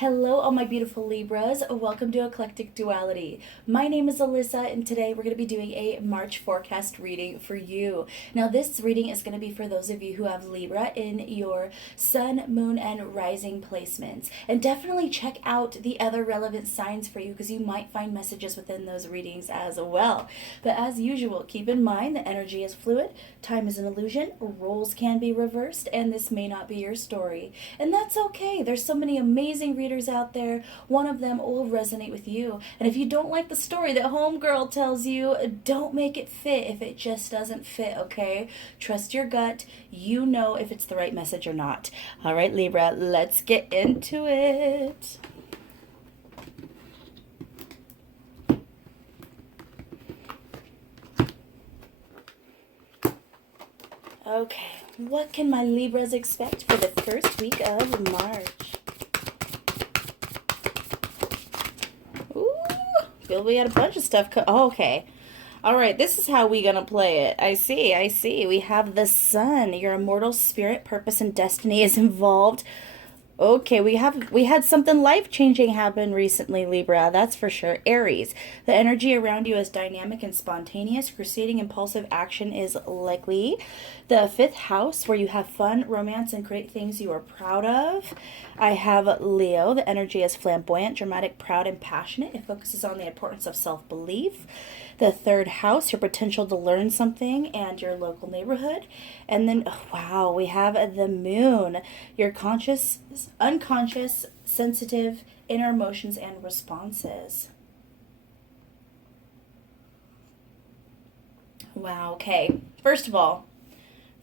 Hello, all my beautiful Libras. Welcome to Eclectic Duality. My name is Alyssa, and today we're going to be doing a March forecast reading for you. Now, this reading is going to be for those of you who have Libra in your sun, moon, and rising placements. And definitely check out the other relevant signs for you because you might find messages within those readings as well. But as usual, keep in mind that energy is fluid, time is an illusion, roles can be reversed, and this may not be your story. And that's okay. There's so many amazing readers out there. One of them will resonate with you. And if you don't like the story that homegirl tells you, don't make it fit if it just doesn't fit, okay? Trust your gut. You know if it's the right message or not. All right, Libra, let's get into it. Okay, what can my Libras expect for the first week of March? Ooh, feel we got a bunch of stuff. Okay. All right, this is how we gonna play it. I see. We have the sun. Your immortal spirit, purpose, and destiny is involved. Okay, we had something life-changing happen recently, Libra, that's for sure. Aries, the energy around you is dynamic and spontaneous. Crusading impulsive action is likely. The fifth house, where you have fun, romance, and create things you are proud of. I have Leo, the energy is flamboyant, dramatic, proud, and passionate. It focuses on the importance of self-belief. The third house, your potential to learn something and your local neighborhood. And then, wow, we have the moon, your conscious, unconscious, sensitive, inner emotions and responses. Wow, okay. First of all,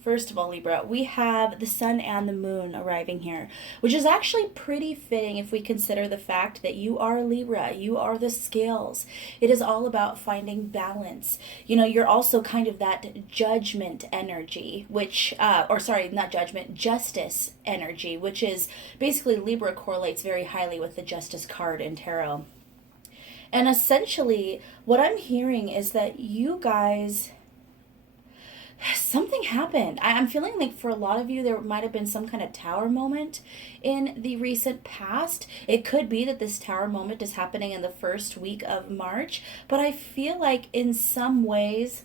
Libra, we have the sun and the moon arriving here, which is actually pretty fitting if we consider the fact that you are Libra, you are the scales. It is all about finding balance. You know, you're also kind of that judgment energy, which, or sorry, not judgment, justice energy, which is basically Libra correlates very highly with the justice card in tarot. And essentially, what I'm hearing is that you guys something happened. I'm feeling like for a lot of you, there might have been some kind of tower moment in the recent past. It could be that this tower moment is happening in the first week of March, but I feel like in some ways,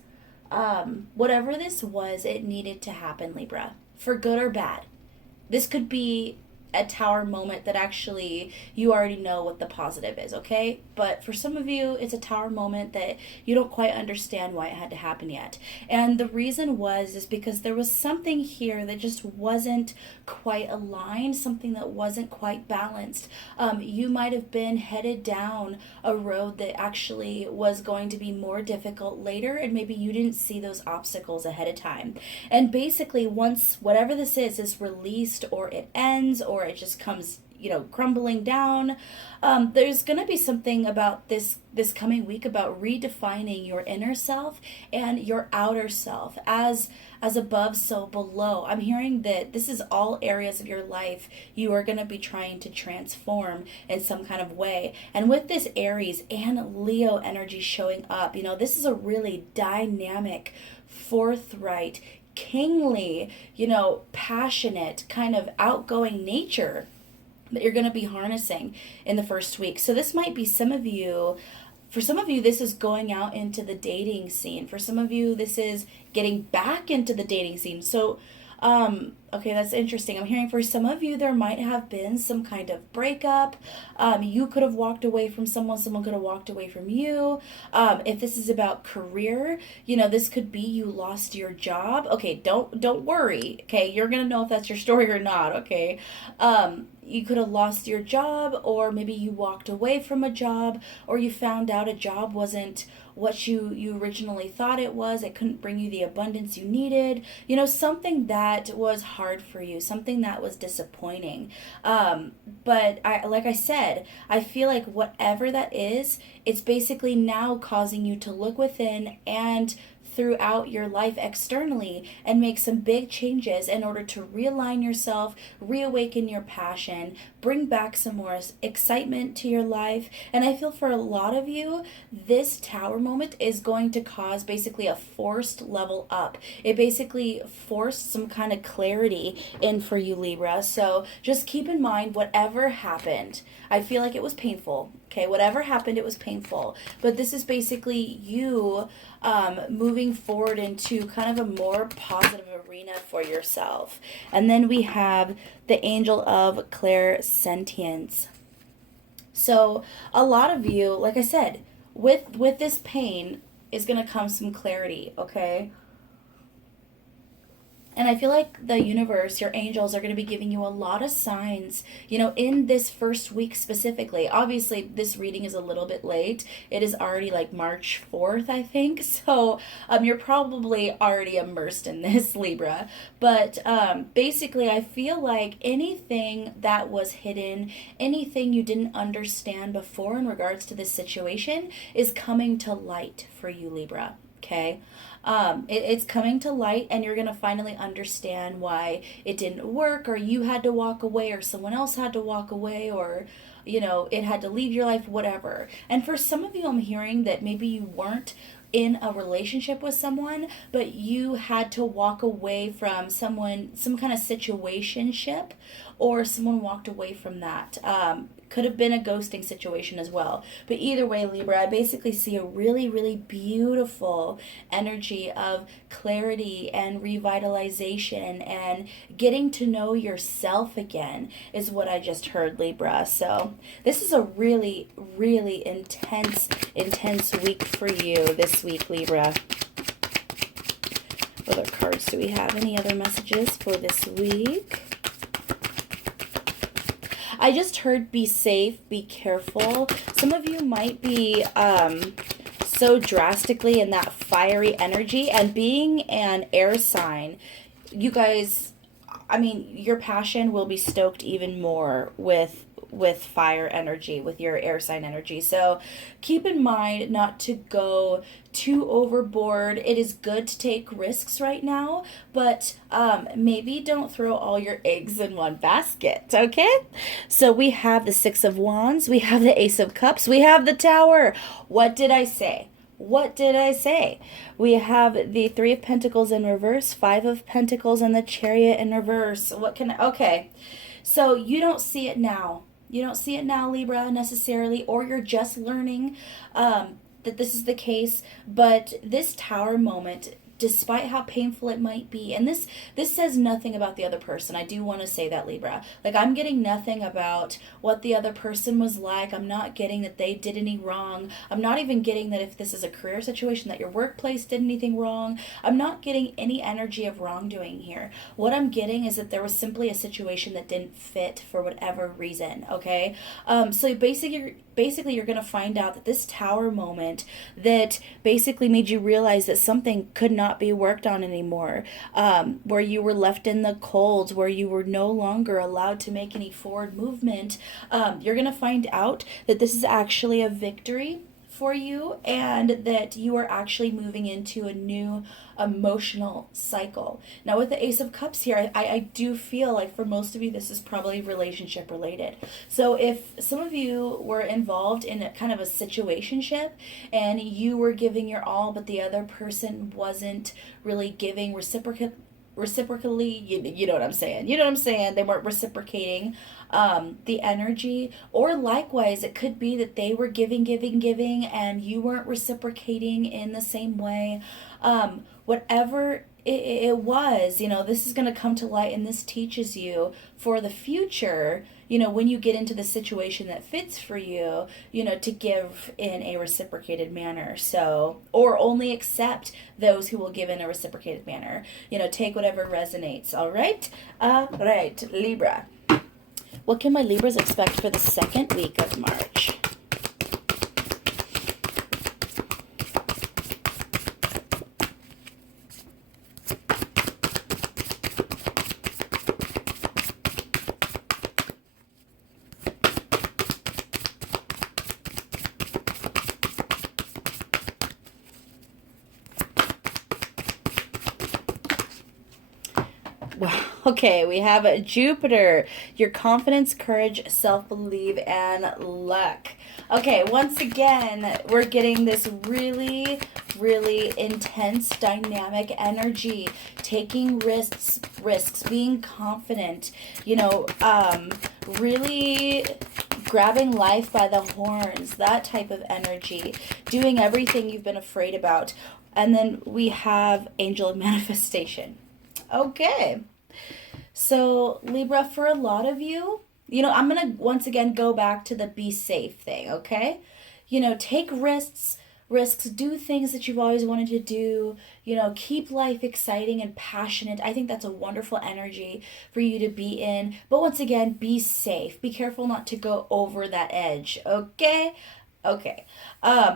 whatever this was, it needed to happen, Libra, for good or bad. This could be a tower moment that actually you already know what the positive is, okay? But for some of you, it's a tower moment that you don't quite understand why it had to happen yet. And the reason is because there was something here that just wasn't quite aligned, something that wasn't quite balanced. You might have been headed down a road that actually was going to be more difficult later, and maybe you didn't see those obstacles ahead of time. And basically, once whatever this is released, or it ends, or it just comes, crumbling down, there's going to be something about this coming week about redefining your inner self and your outer self as above, so below. I'm hearing that this is all areas of your life you are going to be trying to transform in some kind of way. And with this Aries and Leo energy showing up, this is a really dynamic, forthright, kingly, passionate, kind of outgoing nature that you're going to be harnessing in the first week. So this might be for some of you, this is going out into the dating scene. For some of you, this is getting back into the dating scene. So, okay, that's interesting. I'm hearing for some of you, there might have been some kind of breakup. You could have walked away from someone could have walked away from you. If this is about career, this could be you lost your job. Okay, don't worry. Okay, you're going to know if that's your story or not, okay? You could have lost your job, or maybe you walked away from a job, or you found out a job wasn't what you originally thought it was. It couldn't bring you the abundance you needed. Something that was hard for you, something that was disappointing. But like I said, I feel like whatever that is, it's basically now causing you to look within and throughout your life externally and make some big changes in order to realign yourself, reawaken your passion, bring back some more excitement to your life. And I feel for a lot of you, this tower moment is going to cause basically a forced level up. It basically forced some kind of clarity in for you, Libra. So just keep in mind, whatever happened, I feel like it was painful. Okay, whatever happened, it was painful. But this is basically you moving forward into kind of a more positive arena for yourself. And then we have the angel of clairsentience. So a lot of you, like I said, with this pain is going to come some clarity, okay? And I feel like the universe, your angels, are going to be giving you a lot of signs, in this first week specifically. Obviously, this reading is a little bit late. It is already like March 4th, I think. So you're probably already immersed in this, Libra. But basically, I feel like anything that was hidden, anything you didn't understand before in regards to this situation is coming to light for you, Libra. Okay? It's coming to light, and you're going to finally understand why it didn't work, or you had to walk away, or someone else had to walk away, or it had to leave your life, whatever. And for some of you, I'm hearing that maybe you weren't in a relationship with someone, but you had to walk away from someone, some kind of situationship, or someone walked away from that. Could have been a ghosting situation as well. But either way, Libra, I basically see a really, really beautiful energy of clarity and revitalization and getting to know yourself again is what I just heard, Libra. So this is a really, really intense week for you this week, Libra. What other cards do we have? Any other messages for this week? I just heard be safe, be careful. Some of you might be so drastically in that fiery energy, and being an air sign, you guys, your passion will be stoked even more with fire energy, with your air sign energy. So keep in mind not to go too overboard. It is good to take risks right now, but maybe don't throw all your eggs in one basket, okay? So we have the Six of Wands, we have the Ace of Cups, we have the Tower. What did I say? What did I say? We have the Three of Pentacles in reverse, Five of Pentacles, and the Chariot in reverse. Okay. So you don't see it now. You don't see it now, Libra, necessarily, or you're just learning that this is the case. But this Tower moment, despite how painful it might be, and this says nothing about the other person. I do want to say that, Libra. Like, I'm getting nothing about what the other person was like. I'm not getting that they did any wrong. I'm not even getting that if this is a career situation that your workplace did anything wrong. I'm not getting any energy of wrongdoing here. What I'm getting is that there was simply a situation that didn't fit for whatever reason, okay? So basically you're going to find out that this Tower moment that basically made you realize that something could not be worked on anymore, where you were left in the cold, where you were no longer allowed to make any forward movement, you're going to find out that this is actually a victory for you, and that you are actually moving into a new emotional cycle. Now with the Ace of Cups here, I do feel like for most of you this is probably relationship related. So if some of you were involved in a kind of a situationship and you were giving your all, but the other person wasn't really giving reciprocally, you know what I'm saying? They weren't reciprocating the energy. Or likewise, it could be that they were giving, and you weren't reciprocating in the same way. Whatever it was, this is going to come to light, and this teaches you for the future, when you get into the situation that fits for you, to give in a reciprocated manner. So, or only accept those who will give in a reciprocated manner. Take whatever resonates. All right? Right, Libra. What can my Libras expect for the second week of March? Okay, we have Jupiter, your confidence, courage, self-belief, and luck. Okay, once again, we're getting this really, really intense, dynamic energy, taking risks, being confident, really grabbing life by the horns, that type of energy, doing everything you've been afraid about. And then we have Angel of Manifestation. Okay. So, Libra, for a lot of you, I'm going to once again go back to the be safe thing, okay? Take risks, do things that you've always wanted to do, keep life exciting and passionate. I think that's a wonderful energy for you to be in. But once again, be safe. Be careful not to go over that edge, okay? Okay.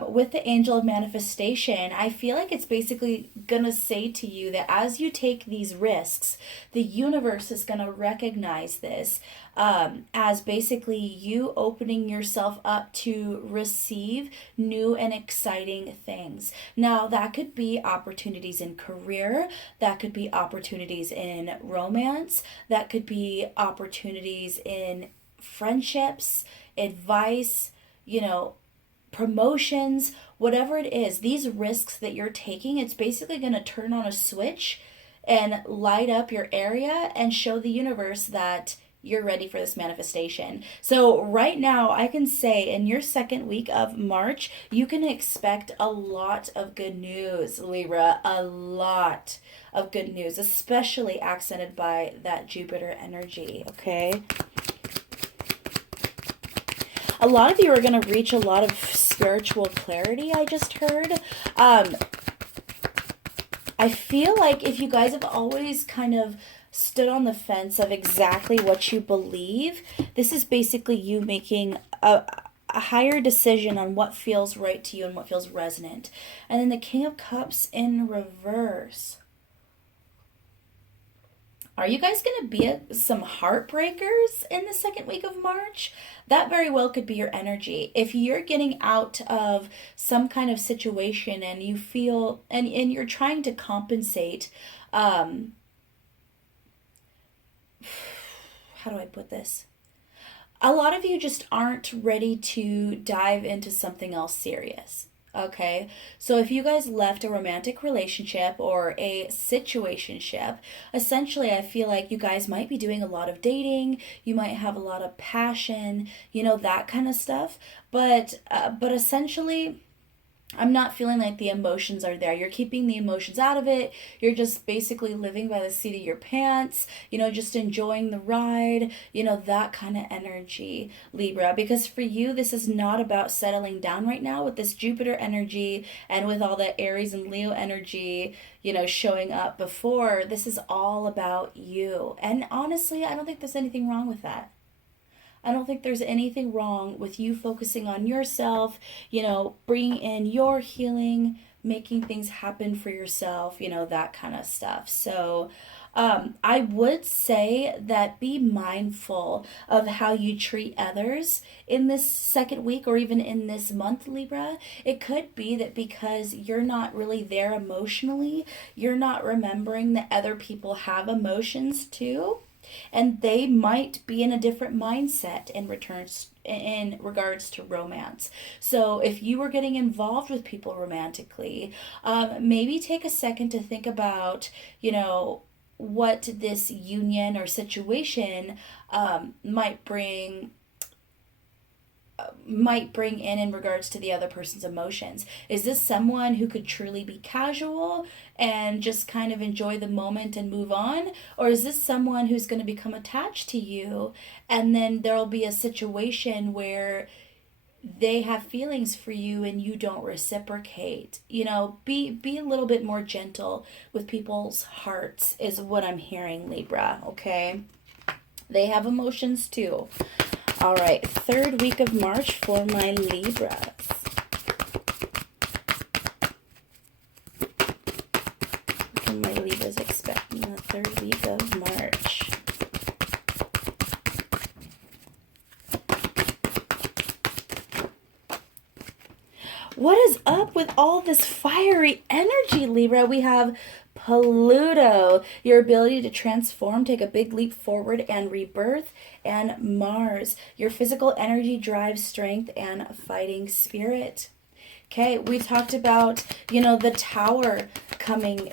With the Angel of Manifestation, I feel like it's basically gonna say to you that as you take these risks, the universe is gonna recognize this as basically you opening yourself up to receive new and exciting things. Now, that could be opportunities in career, that could be opportunities in romance, that could be opportunities in friendships, advice, promotions, whatever it is, these risks that you're taking, it's basically going to turn on a switch and light up your area and show the universe that you're ready for this manifestation. So right now, I can say in your second week of March, you can expect a lot of good news, Libra, a lot of good news, especially accented by that Jupiter energy, okay? A lot of you are going to reach a lot of spiritual clarity, I just heard. I feel like if you guys have always kind of stood on the fence of exactly what you believe, this is basically you making a higher decision on what feels right to you and what feels resonant. And then the King of Cups in reverse. Are you guys going to be some heartbreakers in the second week of March? That very well could be your energy. If you're getting out of some kind of situation and you feel, and you're trying to compensate, how do I put this? A lot of you just aren't ready to dive into something else serious. Okay, so if you guys left a romantic relationship or a situationship, essentially I feel like you guys might be doing a lot of dating, you might have a lot of passion, that kind of stuff, but essentially I'm not feeling like the emotions are there. You're keeping the emotions out of it. You're just basically living by the seat of your pants, just enjoying the ride, that kind of energy, Libra. Because for you, this is not about settling down right now with this Jupiter energy and with all the Aries and Leo energy, showing up before. This is all about you. And honestly, I don't think there's anything wrong with that. I don't think there's anything wrong with you focusing on yourself, bringing in your healing, making things happen for yourself, that kind of stuff. So I would say that be mindful of how you treat others in this second week or even in this month, Libra. It could be that because you're not really there emotionally, you're not remembering that other people have emotions too. And they might be in a different mindset in regards to romance. So if you were getting involved with people romantically, maybe take a second to think about, what this union or situation might bring in regards to the other person's emotions. Is this someone who could truly be casual and just kind of enjoy the moment and move on? Or is this someone who's going to become attached to you and then there'll be a situation where they have feelings for you and you don't reciprocate? Be a little bit more gentle with people's hearts is what I'm hearing, Libra, okay? They have emotions too. All right, third week of March for my Libras. What can my Libras expect in the third week of March? What is up with all this fiery energy, Libra? We have Pluto, your ability to transform, take a big leap forward and rebirth, and Mars, your physical energy, drive, strength, and fighting spirit. Okay, we talked about, the tower coming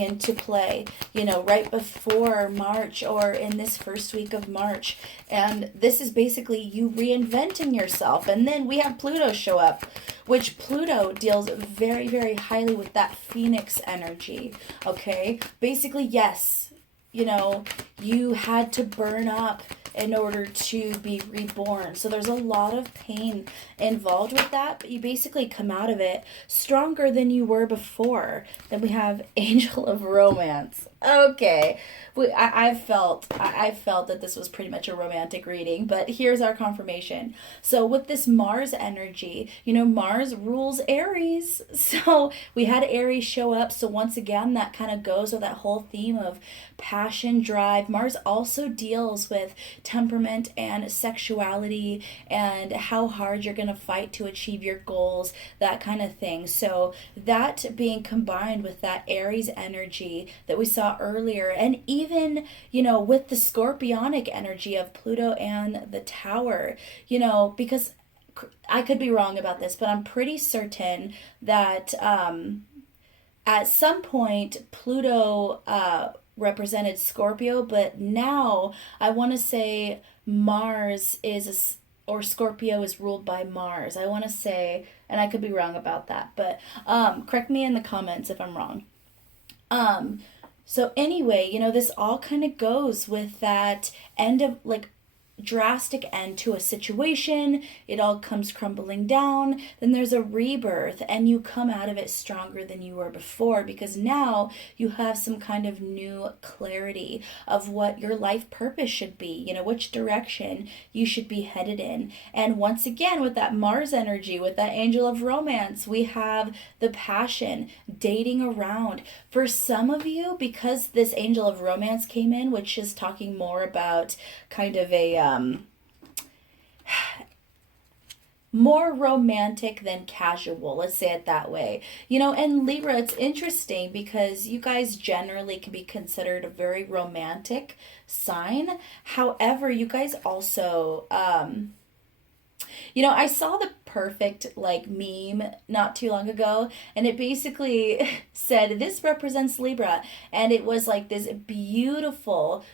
into play, right before March or in this first week of March. And this is basically you reinventing yourself. And then we have Pluto show up, which Pluto deals very, very highly with that Phoenix energy. Okay? Basically, yes, you had to burn up in order to be reborn. So there's a lot of pain involved with that, but you basically come out of it stronger than you were before. Then we have Angel of Romance. Okay, I felt that this was pretty much a romantic reading, but here's our confirmation. So with this Mars energy, Mars rules Aries. So we had Aries show up. So once again, that kind of goes with that whole theme of passion, drive. Mars also deals with temperament and sexuality and how hard you're going to fight to achieve your goals, that kind of thing. So that being combined with that Aries energy that we saw earlier, and even, with the scorpionic energy of Pluto and the tower, because I could be wrong about this, but I'm pretty certain that at some point Pluto represented Scorpio, but now I want to say Mars or Scorpio is ruled by Mars. I want to say, and I could be wrong about that, but correct me in the comments if I'm wrong. So anyway, this all kind of goes with that end of drastic end to a situation. It all comes crumbling down. Then there's a rebirth, and you come out of it stronger than you were before, because now you have some kind of new clarity of what your life purpose should be, which direction you should be headed in. And once again, with that Mars energy, with that Angel of Romance, we have the passion, dating around. For some of you, because this Angel of Romance came in, which is talking more about kind of a more romantic than casual, let's say it that way. And Libra, it's interesting because you guys generally can be considered a very romantic sign. However, you guys also I saw the perfect meme not too long ago, and it basically said this represents Libra, and it was this beautiful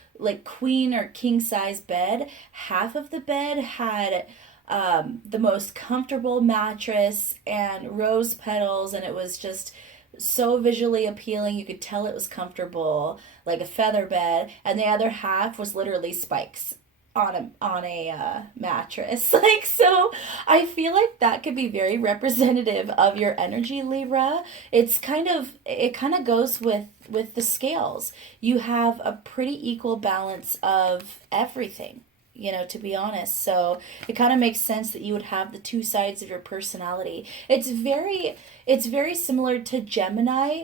queen or king size bed. Half of the bed had the most comfortable mattress and rose petals, and it was just so visually appealing. You could tell it was comfortable, like a feather bed, and the other half was literally spikes on a mattress. So I feel like that could be very representative of your energy, Libra. It kind of goes with the scales. You have a pretty equal balance of everything, to be honest. So it kind of makes sense that you would have the two sides of your personality. It's very similar to Gemini,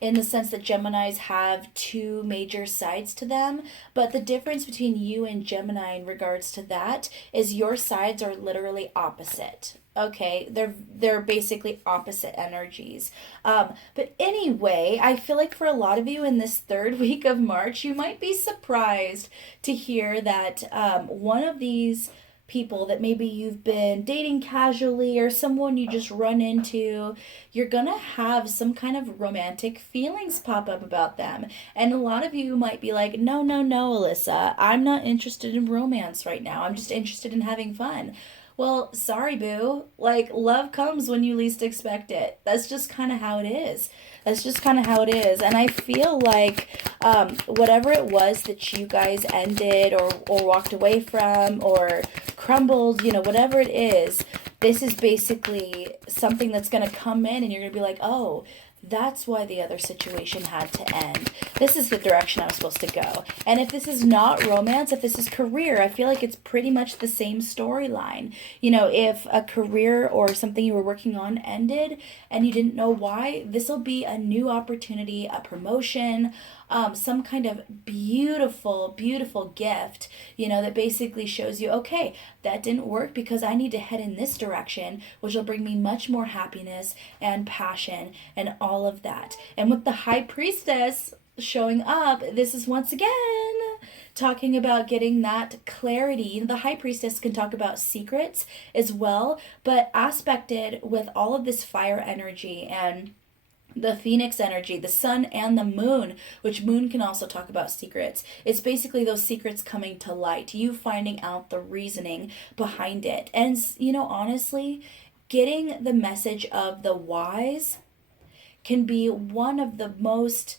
in the sense that Geminis have two major sides to them, but the difference between you and Gemini in regards to that is your sides are literally opposite. Okay, they're basically opposite energies. But anyway, I feel like for a lot of you in this third week of March, you might be surprised to hear that one of these people that maybe you've been dating casually or someone you just run into, you're gonna have some kind of romantic feelings pop up about them. And a lot of you might be like, no, no, no, Alyssa, I'm not interested in romance right now. I'm just interested in having fun. Well, sorry, boo. Love comes when you least expect it. That's just kind of how it is. That's just kind of how it is. And I feel like whatever it was that you guys ended or walked away from or crumbled, whatever it is, this is basically something that's going to come in and you're going to be like, oh, that's why the other situation had to end. This is the direction I'm supposed to go. And if this is not romance, if this is career, I feel like it's pretty much the same storyline. If a career or something you were working on ended and you didn't know why, this will be a new opportunity, a promotion, some kind of beautiful, beautiful gift, that basically shows you, okay, that didn't work because I need to head in this direction, which will bring me much more happiness and passion and all of that. And with the High Priestess showing up, this is once again talking about getting that clarity. The High Priestess can talk about secrets as well, but aspected with all of this fire energy and the Phoenix energy, the sun and the moon, which moon can also talk about secrets. It's basically those secrets coming to light, you finding out the reasoning behind it. And, honestly, getting the message of the whys can be one of the most,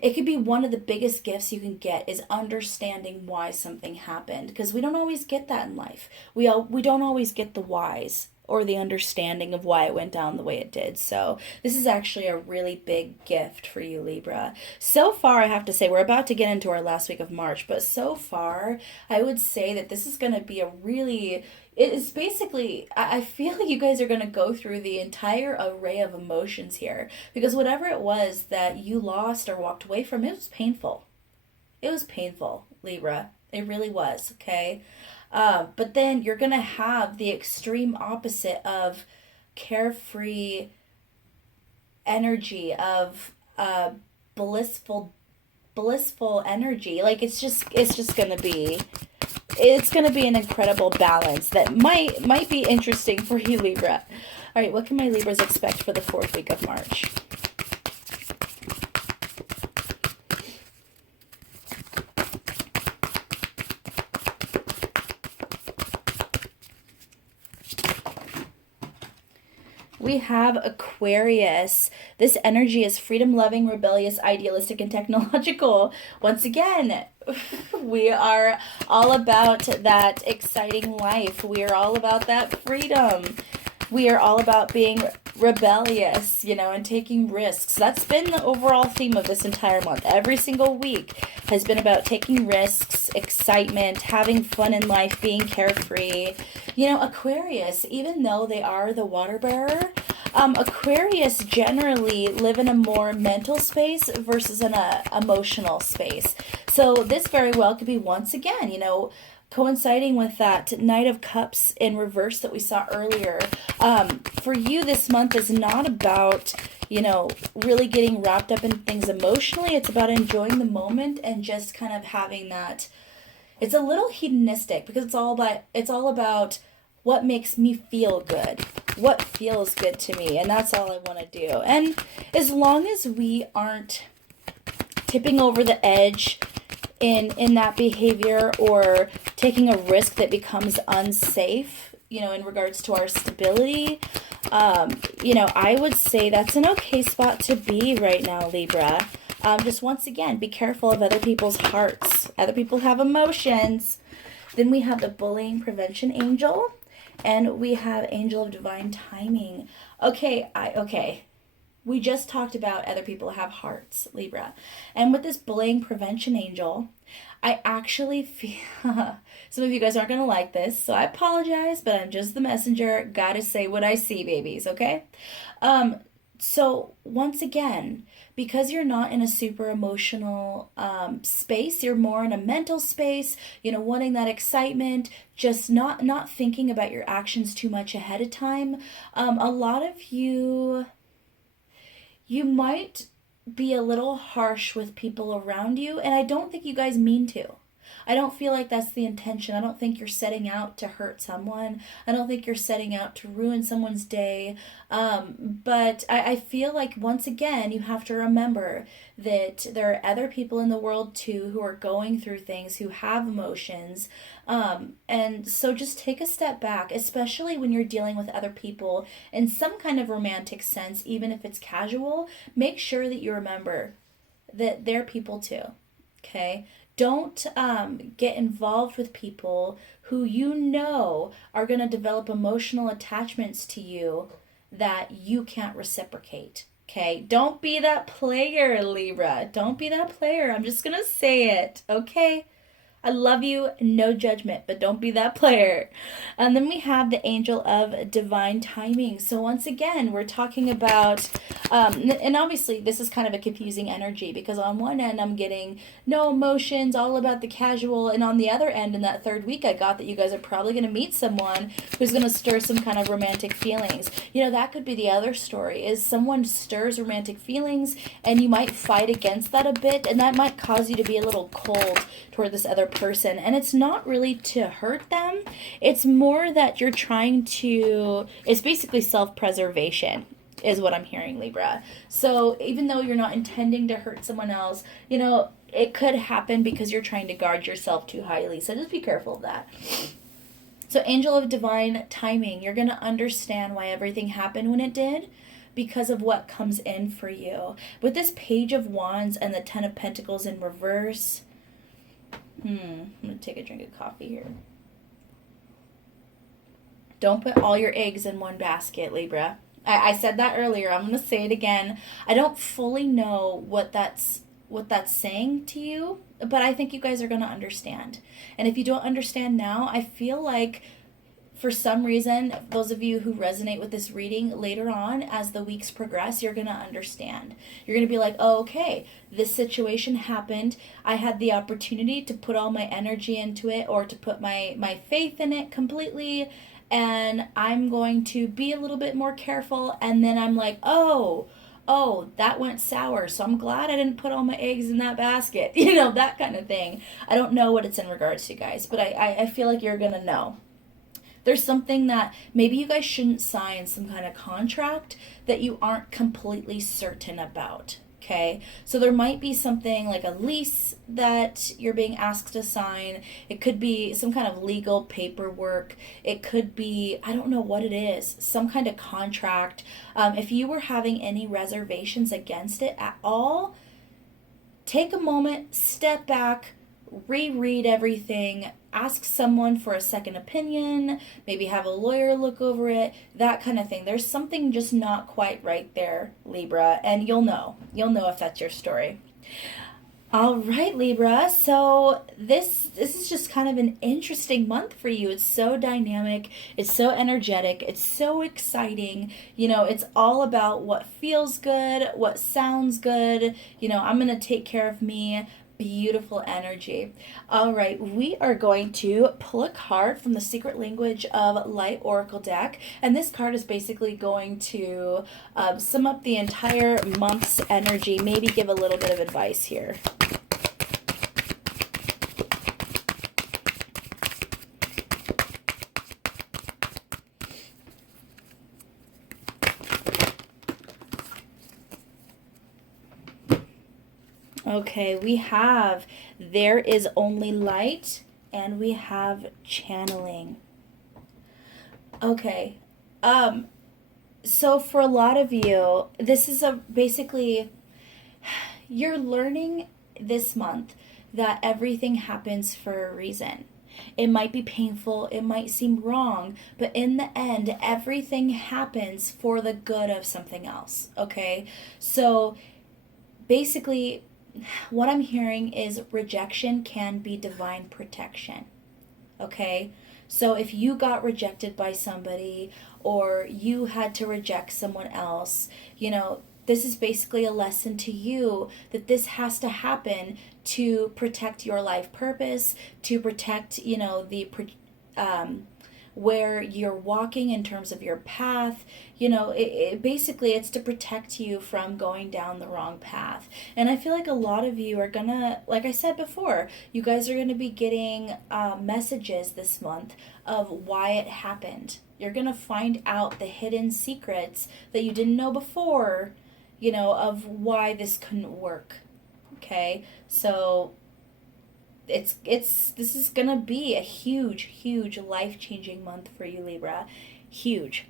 it could be one of the biggest gifts you can get, is understanding why something happened, because we don't always get that in life. We don't always get the whys or the understanding of why it went down the way it did. So this is actually a really big gift for you, Libra. So far, I have to say, we're about to get into our last week of March, but so far, I would say that this is going to be it is basically, I feel like you guys are going to go through the entire array of emotions here, because whatever it was that you lost or walked away from, it was painful. It was painful, Libra. It really was, okay? But then you're going to have the extreme opposite of carefree energy, of blissful energy. Like it's just going to be, an incredible balance that might be interesting for you, Libra. All right, what can my Libras expect for the 4th week of March? We have Aquarius. This energy is freedom-loving, rebellious, idealistic, and technological. Once again, we are all about that exciting life. We are all about that freedom. We are all about being rebellious, and taking risks. That's been the overall theme of this entire month. Every single week has been about taking risks, excitement, having fun in life, being carefree. Aquarius, even though they are the water bearer, Aquarius generally live in a more mental space versus an emotional space. So this very well could be, once again, coinciding with that Knight of Cups in reverse that we saw earlier. For you, this month is not about, really getting wrapped up in things emotionally. It's about enjoying the moment and just kind of having that. It's a little hedonistic, because it's all about what makes me feel good, what feels good to me, and that's all I want to do. And as long as we aren't tipping over the edge in that behavior, or taking a risk that becomes unsafe, in regards to our stability, I would say that's an okay spot to be right now, Libra. Just once again, be careful of other people's hearts. Other people have emotions. Then we have the bullying prevention angel, and we have angel of divine timing. Okay. We just talked about other people have hearts, Libra. And with this bullying prevention angel, I actually feel, some of you guys aren't going to like this, so I apologize, but I'm just the messenger. Gotta say what I see, babies, okay? So once again, because you're not in a super emotional space, you're more in a mental space, wanting that excitement, just not thinking about your actions too much ahead of time. A lot of you might be a little harsh with people around you, and I don't think you guys mean to. I don't feel like that's the intention. I don't think you're setting out to hurt someone. I don't think you're setting out to ruin someone's day. But I feel like, once again, you have to remember that there are other people in the world too who are going through things, who have emotions. And so just take a step back, especially when you're dealing with other people in some kind of romantic sense, even if it's casual. Make sure that you remember that they're people too. Okay? Don't get involved with people who are going to develop emotional attachments to you that you can't reciprocate. Okay? Don't be that player, Libra. Don't be that player. I'm just going to say it. Okay? I love you, no judgment, but don't be that player. And then we have the angel of divine timing. So once again, we're talking about, and obviously this is kind of a confusing energy because on one end I'm getting no emotions, all about the casual, and on the other end, in that third week, I got that you guys are probably going to meet someone who's going to stir some kind of romantic feelings. You know, that could be the other story, is someone stirs romantic feelings and you might fight against that a bit, and that might cause you to be a little cold toward this other person. And it's not really to hurt them, it's more that you're trying to, it's basically self-preservation is what I'm hearing, Libra. So even though you're not intending to hurt someone else, you know, it could happen because you're trying to guard yourself too highly. So just be careful of that. So angel of divine timing, you're going to understand why everything happened when it did, because of what comes in for you. With this Page of Wands and the Ten of Pentacles in reverse, I'm going to take a drink of coffee here. Don't put all your eggs in one basket, Libra. I said that earlier. I'm going to say it again. I don't fully know what that's saying to you, but I think you guys are going to understand. And if you don't understand now, I feel like for some reason, those of you who resonate with this reading later on, as the weeks progress, you're going to understand. You're going to be like, oh, okay, this situation happened. I had the opportunity to put all my energy into it, or to put my faith in it completely, and I'm going to be a little bit more careful. And then I'm like, oh, that went sour, so I'm glad I didn't put all my eggs in that basket. You know, that kind of thing. I don't know what it's in regards to, guys, but I feel like you're going to know. There's something that maybe you guys shouldn't sign, some kind of contract that you aren't completely certain about, okay? So there might be something like a lease that you're being asked to sign. It could be some kind of legal paperwork. It could be, I don't know what it is, some kind of contract. If you were having any reservations against it at all, take a moment, step back, reread everything, ask someone for a second opinion, maybe have a lawyer look over it, that kind of thing. There's something just not quite right there, Libra, and you'll know if that's your story. All right, Libra, so this is just kind of an interesting month for you. It's so dynamic, it's so energetic, it's so exciting. You know, it's all about what feels good, what sounds good. You know, I'm going to take care of me. Beautiful energy. All right, we are going to pull a card from the Secret Language of Light Oracle deck, and this card is basically going to sum up the entire month's energy, maybe give a little bit of advice here. Okay, we have There Is Only Light, and we have Channeling. Okay, so for a lot of you, this is basically, you're learning this month that everything happens for a reason. It might be painful, it might seem wrong, but in the end, everything happens for the good of something else, okay? So basically, what I'm hearing is rejection can be divine protection, okay? So if you got rejected by somebody, or you had to reject someone else, you know, this is basically a lesson to you that this has to happen to protect your life purpose, to protect, you know, where you're walking in terms of your path. You know, basically it's to protect you from going down the wrong path. And I feel like a lot of you are gonna, like I said before, you guys are gonna be getting messages this month of why it happened. You're gonna find out the hidden secrets that you didn't know before, you know, of why this couldn't work. Okay, so this is gonna be a huge life-changing month for you, Libra. Huge.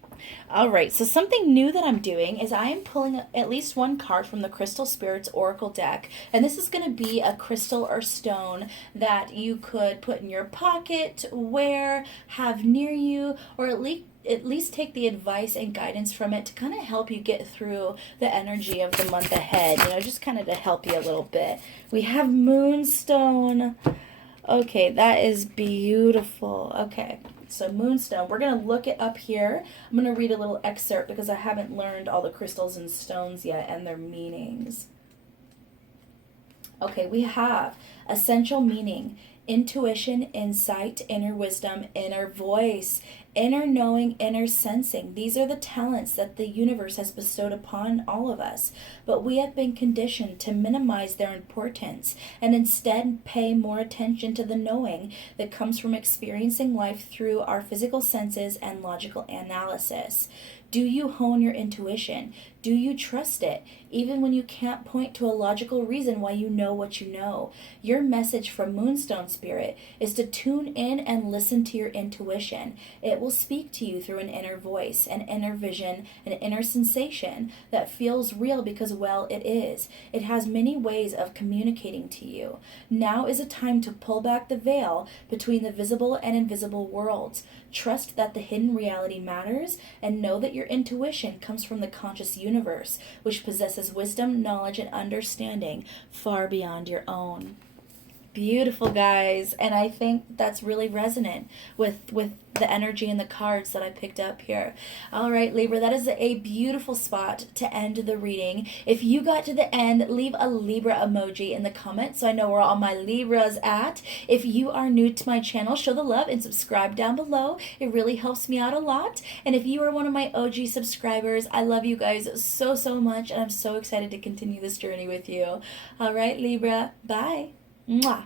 All right, so something new that I'm doing is I am pulling at least one card from the Crystal Spirits Oracle deck, and this is going to be a crystal or stone that you could put in your pocket, wear, have near you, or at least take the advice and guidance from it to kind of help you get through the energy of the month ahead, you know, just kind of to help you a little bit. We have Moonstone. Okay, that is beautiful. Okay, so moonstone. We're going to look it up here. I'm going to read a little excerpt because I haven't learned all the crystals and stones yet and their meanings. Okay, we have essential meaning, intuition, insight, inner wisdom, inner voice, inner knowing, inner sensing. These are the talents that the universe has bestowed upon all of us, but we have been conditioned to minimize their importance and instead pay more attention to the knowing that comes from experiencing life through our physical senses and logical analysis. Do you hone your intuition? Do you trust it, even when you can't point to a logical reason why you know what you know? Your message from Moonstone Spirit is to tune in and listen to your intuition. It will speak to you through an inner voice, an inner vision, an inner sensation that feels real because, well, it is. It has many ways of communicating to you. Now is a time to pull back the veil between the visible and invisible worlds. Trust that the hidden reality matters and know that your intuition comes from the conscious universe, which possesses wisdom, knowledge, and understanding far beyond your own. Beautiful, guys, and I think that's really resonant with the energy and the cards that I picked up here. All right, Libra, that is a beautiful spot to end the reading. If you got to the end, leave a Libra emoji in the comments so I know where all my Libras at. If you are new to my channel, show the love and subscribe down below. It really helps me out a lot. And if you are one of my OG subscribers, I love you guys so, so much, and I'm so excited to continue this journey with you. All right, Libra, bye. Mwah.